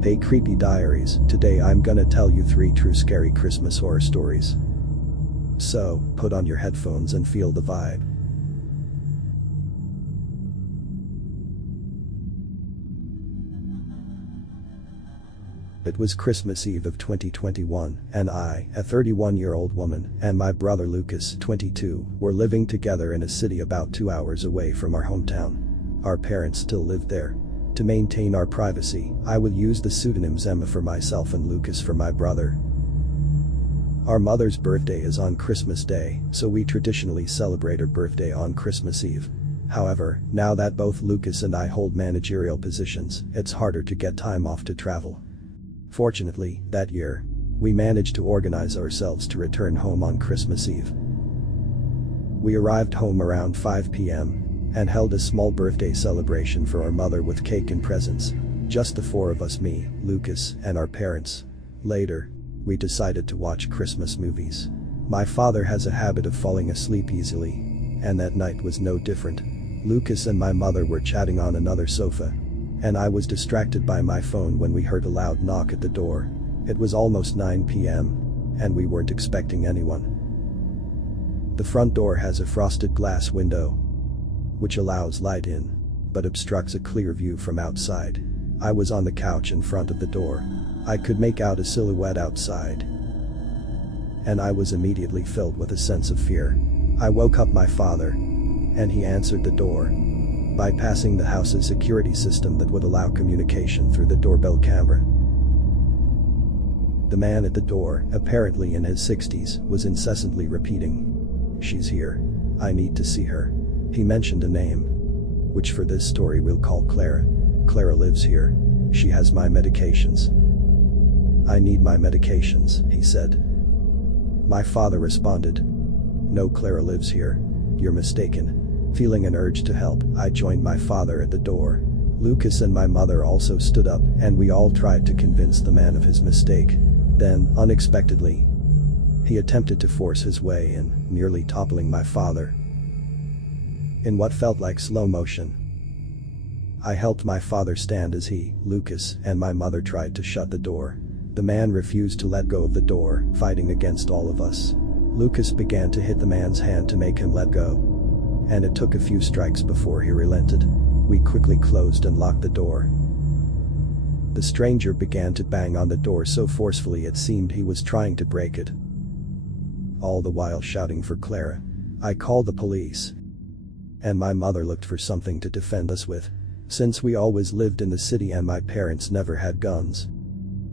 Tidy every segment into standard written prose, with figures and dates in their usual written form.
Hey Creepy Diaries, today I'm gonna tell you 3 true scary Christmas horror stories. So, put on your headphones and feel the vibe. It was Christmas Eve of 2021, and I, a 31-year-old woman, and my brother Lucas, 22, were living together in a city about 2 hours away from our hometown. Our parents still lived there. To maintain our privacy, I will use the pseudonyms Emma for myself and Lucas for my brother. Our mother's birthday is on Christmas Day, so we traditionally celebrate her birthday on Christmas Eve. However, now that both Lucas and I hold managerial positions, it's harder to get time off to travel. Fortunately, that year, we managed to organize ourselves to return home on Christmas Eve. We arrived home around 5 p.m. and held a small birthday celebration for our mother with cake and presents. Just the 4 of us, me, Lucas, and our parents. Later, we decided to watch Christmas movies. My father has a habit of falling asleep easily, and that night was no different. Lucas and my mother were chatting on another sofa, and I was distracted by my phone when we heard a loud knock at the door. It was almost 9 p.m., and we weren't expecting anyone. The front door has a frosted glass window, which allows light in, but obstructs a clear view from outside. I was on the couch in front of the door. I could make out a silhouette outside, and I was immediately filled with a sense of fear. I woke up my father, and he answered the door, bypassing the house's security system that would allow communication through the doorbell camera. The man at the door, apparently in his 60s, was incessantly repeating, "She's here. I need to see her." He mentioned a name, which for this story we'll call Clara. "Clara lives here. She has my medications." "I need my medications," he said. My father responded, "No, Clara lives here. You're mistaken." Feeling an urge to help, I joined my father at the door. Lucas and my mother also stood up, and we all tried to convince the man of his mistake. Then, unexpectedly, he attempted to force his way in, nearly toppling my father in what felt like slow motion. I helped my father stand as he, Lucas, and my mother tried to shut the door. The man refused to let go of the door, fighting against all of us. Lucas began to hit the man's hand to make him let go, and it took a few strikes before he relented. We quickly closed and locked the door. The stranger began to bang on the door so forcefully it seemed he was trying to break it, all the while shouting for Clara. I called the police, and my mother looked for something to defend us with. Since we always lived in the city and my parents never had guns,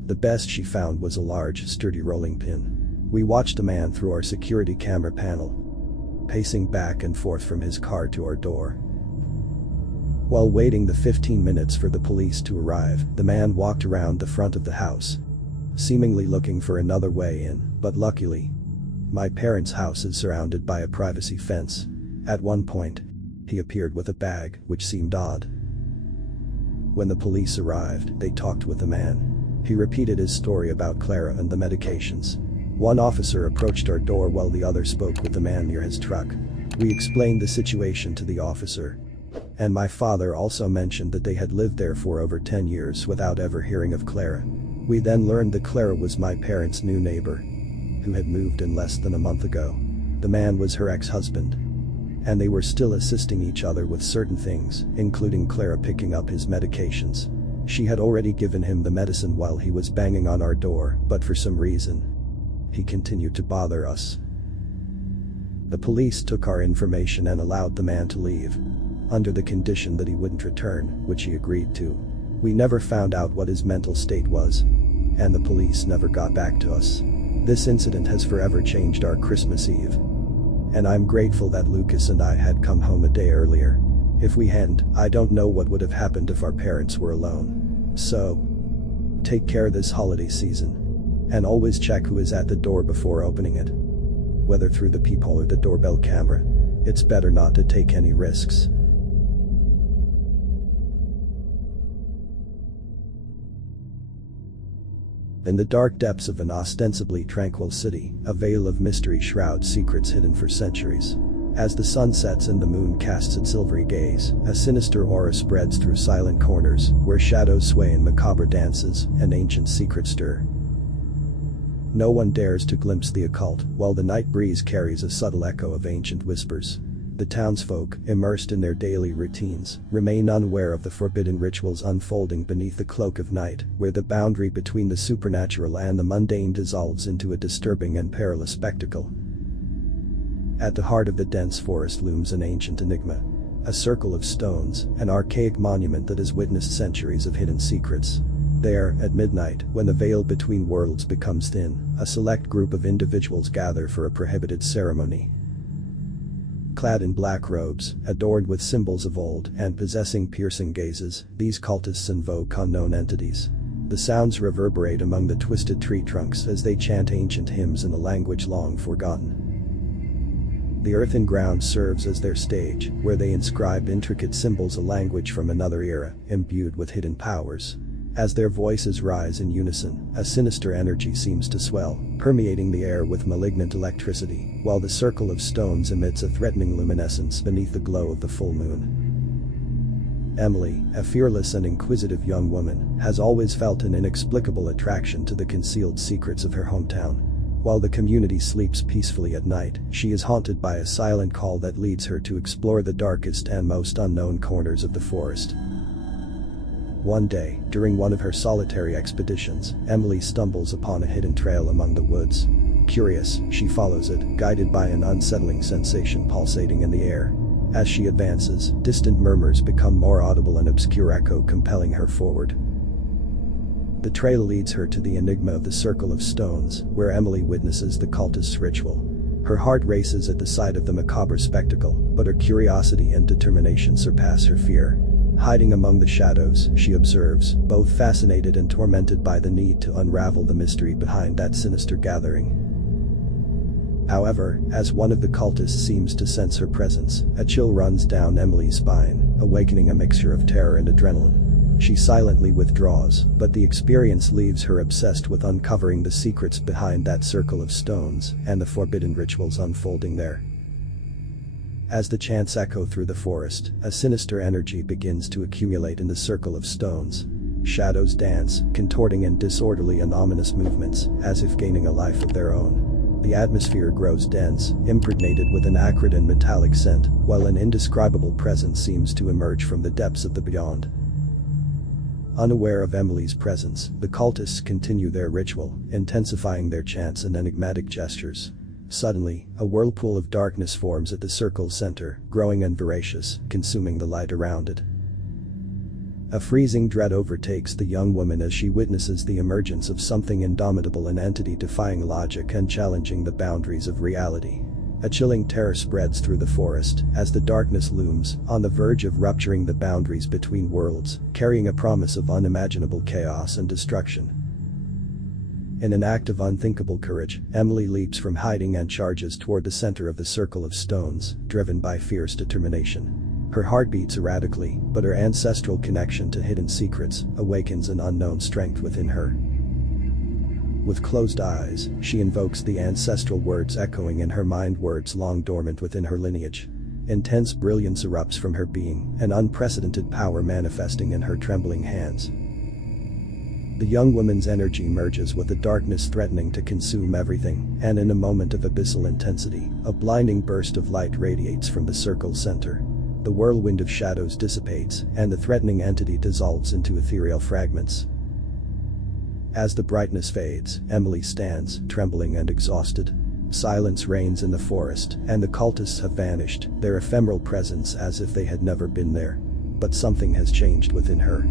the best she found was a large, sturdy rolling pin. We watched a man through our security camera panel, pacing back and forth from his car to our door. While waiting the 15 minutes for the police to arrive, the man walked around the front of the house, seemingly looking for another way in, but luckily, my parents' house is surrounded by a privacy fence. At one point, he appeared with a bag, which seemed odd. When the police arrived, they talked with the man. He repeated his story about Clara and the medications. One officer approached our door while the other spoke with the man near his truck. We explained the situation to the officer, and my father also mentioned that they had lived there for over 10 years without ever hearing of Clara. We then learned that Clara was my parents' new neighbor, who had moved in less than a month ago. The man was her ex-husband, and they were still assisting each other with certain things, including Clara picking up his medications. She had already given him the medicine while he was banging on our door, but for some reason, he continued to bother us. The police took our information and allowed the man to leave, under the condition that he wouldn't return, which he agreed to. We never found out what his mental state was, and the police never got back to us. This incident has forever changed our Christmas Eve, and I'm grateful that Lucas and I had come home a day earlier. If we hadn't, I don't know what would have happened if our parents were alone. So, take care this holiday season, and always check who is at the door before opening it. Whether through the peephole or the doorbell camera, it's better not to take any risks. In the dark depths of an ostensibly tranquil city, a veil of mystery shrouds secrets hidden for centuries. As the sun sets and the moon casts its silvery gaze, a sinister aura spreads through silent corners, where shadows sway in macabre dances and ancient secrets stir. No one dares to glimpse the occult, while the night breeze carries a subtle echo of ancient whispers. The townsfolk, immersed in their daily routines, remain unaware of the forbidden rituals unfolding beneath the cloak of night, where the boundary between the supernatural and the mundane dissolves into a disturbing and perilous spectacle. At the heart of the dense forest looms an ancient enigma. A circle of stones, an archaic monument that has witnessed centuries of hidden secrets. There, at midnight, when the veil between worlds becomes thin, a select group of individuals gather for a prohibited ceremony. Clad in black robes, adorned with symbols of old, and possessing piercing gazes, these cultists invoke unknown entities. The sounds reverberate among the twisted tree trunks as they chant ancient hymns in a language long forgotten. The earthen ground serves as their stage, where they inscribe intricate symbols, a language from another era, imbued with hidden powers. As their voices rise in unison, a sinister energy seems to swell, permeating the air with malignant electricity, while the circle of stones emits a threatening luminescence beneath the glow of the full moon. Emily, a fearless and inquisitive young woman, has always felt an inexplicable attraction to the concealed secrets of her hometown. While the community sleeps peacefully at night, she is haunted by a silent call that leads her to explore the darkest and most unknown corners of the forest. One day, during one of her solitary expeditions, Emily stumbles upon a hidden trail among the woods. Curious, she follows it, guided by an unsettling sensation pulsating in the air. As she advances, distant murmurs become more audible, an obscure echo compelling her forward. The trail leads her to the enigma of the Circle of Stones, where Emily witnesses the cultist's ritual. Her heart races at the sight of the macabre spectacle, but her curiosity and determination surpass her fear. Hiding among the shadows, she observes, both fascinated and tormented by the need to unravel the mystery behind that sinister gathering. However, as one of the cultists seems to sense her presence, a chill runs down Emily's spine, awakening a mixture of terror and adrenaline. She silently withdraws, but the experience leaves her obsessed with uncovering the secrets behind that circle of stones and the forbidden rituals unfolding there. As the chants echo through the forest, a sinister energy begins to accumulate in the circle of stones. Shadows dance, contorting in disorderly and ominous movements, as if gaining a life of their own. The atmosphere grows dense, impregnated with an acrid and metallic scent, while an indescribable presence seems to emerge from the depths of the beyond. Unaware of Emily's presence, the cultists continue their ritual, intensifying their chants and enigmatic gestures. Suddenly, a whirlpool of darkness forms at the circle's center, growing and voracious, consuming the light around it. A freezing dread overtakes the young woman as she witnesses the emergence of something indomitable, an entity defying logic and challenging the boundaries of reality. A chilling terror spreads through the forest as the darkness looms, on the verge of rupturing the boundaries between worlds, carrying a promise of unimaginable chaos and destruction. In an act of unthinkable courage, Emily leaps from hiding and charges toward the center of the circle of stones, driven by fierce determination. Her heart beats erratically, but her ancestral connection to hidden secrets awakens an unknown strength within her. With closed eyes, she invokes the ancestral words echoing in her mind, words long dormant within her lineage. Intense brilliance erupts from her being, an unprecedented power manifesting in her trembling hands. The young woman's energy merges with the darkness threatening to consume everything, and in a moment of abyssal intensity, a blinding burst of light radiates from the circle's center. The whirlwind of shadows dissipates, and the threatening entity dissolves into ethereal fragments. As the brightness fades, Emily stands, trembling and exhausted. Silence reigns in the forest, and the cultists have vanished, their ephemeral presence as if they had never been there. But something has changed within her.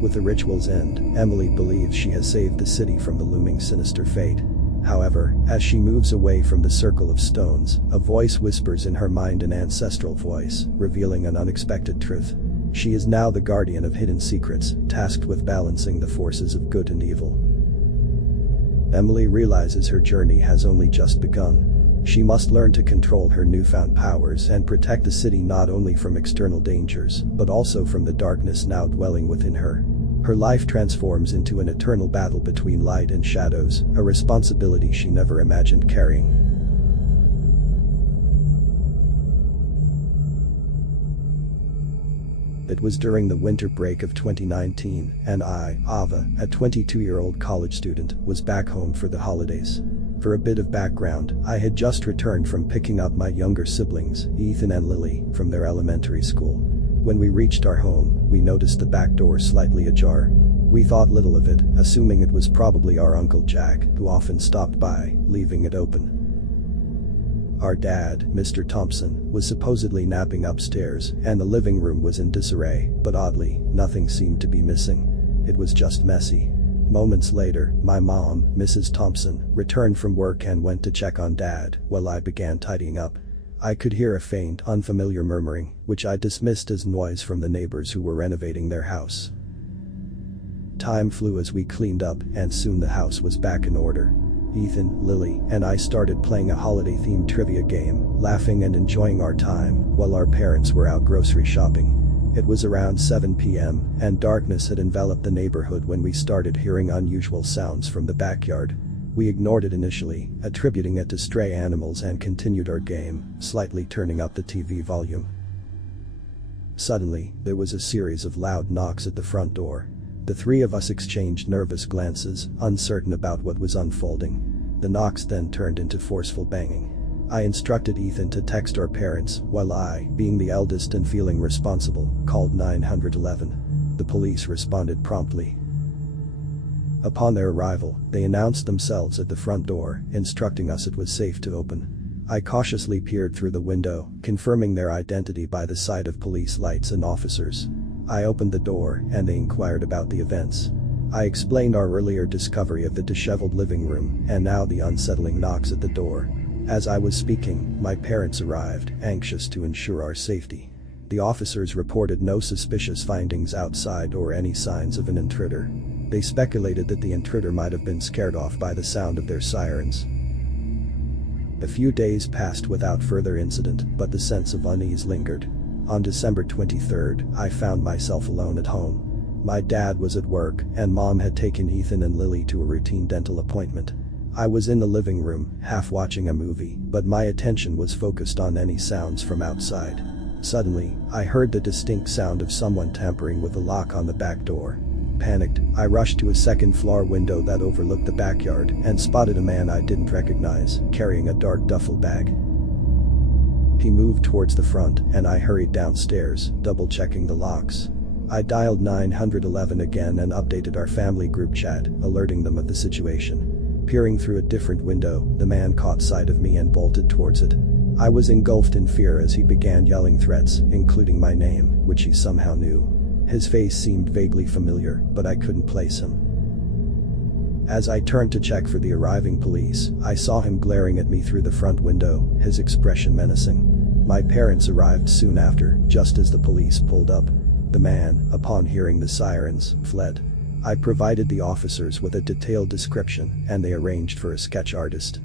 With the ritual's end, Emily believes she has saved the city from the looming sinister fate. However, as she moves away from the circle of stones, a voice whispers in her mind, an ancestral voice, revealing an unexpected truth. She is now the guardian of hidden secrets, tasked with balancing the forces of good and evil. Emily realizes her journey has only just begun. She must learn to control her newfound powers and protect the city not only from external dangers, but also from the darkness now dwelling within her. Her life transforms into an eternal battle between light and shadows, a responsibility she never imagined carrying. It was during the winter break of 2019, and I, Ava, a 22-year-old college student, was back home for the holidays. For a bit of background, I had just returned from picking up my younger siblings, Ethan and Lily, from their elementary school. When we reached our home, we noticed the back door slightly ajar. We thought little of it, assuming it was probably our Uncle Jack, who often stopped by, leaving it open. Our dad, Mr. Thompson, was supposedly napping upstairs, and the living room was in disarray, but oddly, nothing seemed to be missing. It was just messy. Moments later, my mom, Mrs. Thompson, returned from work and went to check on Dad while I began tidying up. I could hear a faint, unfamiliar murmuring, which I dismissed as noise from the neighbors who were renovating their house. Time flew as we cleaned up, and soon the house was back in order. Ethan, Lily, and I started playing a holiday-themed trivia game, laughing and enjoying our time while our parents were out grocery shopping. It was around 7 p.m., and darkness had enveloped the neighborhood when we started hearing unusual sounds from the backyard. We ignored it initially, attributing it to stray animals, and continued our game, slightly turning up the TV volume. Suddenly, there was a series of loud knocks at the front door. The three of us exchanged nervous glances, uncertain about what was unfolding. The knocks then turned into forceful banging. I instructed Ethan to text our parents, while I, being the eldest and feeling responsible, called 911. The police responded promptly. Upon their arrival, they announced themselves at the front door, instructing us it was safe to open. I cautiously peered through the window, confirming their identity by the sight of police lights and officers. I opened the door, and they inquired about the events. I explained our earlier discovery of the disheveled living room, and now the unsettling knocks at the door. As I was speaking, my parents arrived, anxious to ensure our safety. The officers reported no suspicious findings outside or any signs of an intruder. They speculated that the intruder might have been scared off by the sound of their sirens. A few days passed without further incident, but the sense of unease lingered. On December 23rd, I found myself alone at home. My dad was at work, and Mom had taken Ethan and Lily to a routine dental appointment. I was in the living room, half watching a movie, but my attention was focused on any sounds from outside. Suddenly, I heard the distinct sound of someone tampering with the lock on the back door. Panicked, I rushed to a second-floor window that overlooked the backyard and spotted a man I didn't recognize, carrying a dark duffel bag. He moved towards the front, and I hurried downstairs, double-checking the locks. I dialed 911 again and updated our family group chat, alerting them of the situation. Peering through a different window, the man caught sight of me and bolted towards it. I was engulfed in fear as he began yelling threats, including my name, which he somehow knew. His face seemed vaguely familiar, but I couldn't place him. As I turned to check for the arriving police, I saw him glaring at me through the front window, his expression menacing. My parents arrived soon after, just as the police pulled up. The man, upon hearing the sirens, fled. I provided the officers with a detailed description, and they arranged for a sketch artist.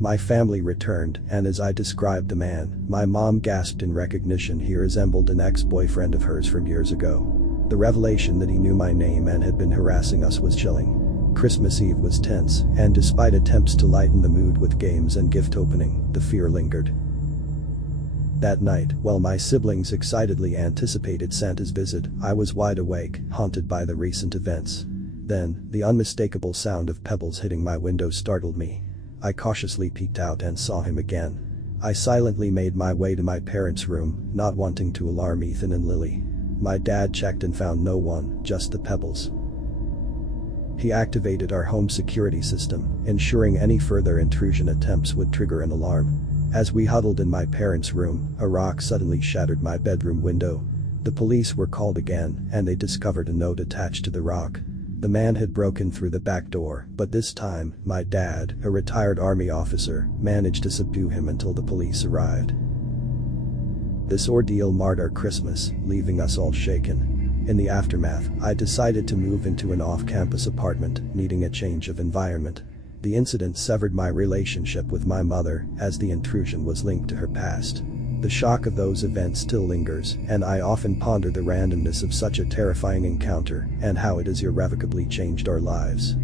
My family returned, and as I described the man, my mom gasped in recognition. He resembled an ex-boyfriend of hers from years ago. The revelation that he knew my name and had been harassing us was chilling. Christmas Eve was tense, and despite attempts to lighten the mood with games and gift opening, the fear lingered. That night, while my siblings excitedly anticipated Santa's visit, I was wide awake, haunted by the recent events. Then, the unmistakable sound of pebbles hitting my window startled me. I cautiously peeked out and saw him again. I silently made my way to my parents' room, not wanting to alarm Ethan and Lily. My dad checked and found no one, just the pebbles. He activated our home security system, ensuring any further intrusion attempts would trigger an alarm. As we huddled in my parents' room, a rock suddenly shattered my bedroom window. The police were called again, and they discovered a note attached to the rock. The man had broken through the back door, but this time, my dad, a retired army officer, managed to subdue him until the police arrived. This ordeal marred our Christmas, leaving us all shaken. In the aftermath, I decided to move into an off-campus apartment, needing a change of environment. The incident severed my relationship with my mother, as the intrusion was linked to her past. The shock of those events still lingers, and I often ponder the randomness of such a terrifying encounter and how it has irrevocably changed our lives.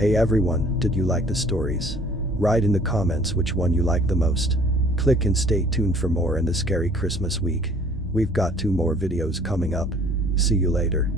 Hey everyone, did you like the stories? Write in the comments which one you liked the most. Click and stay tuned for more in the scary Christmas week. We've got 2 more videos coming up. See you later.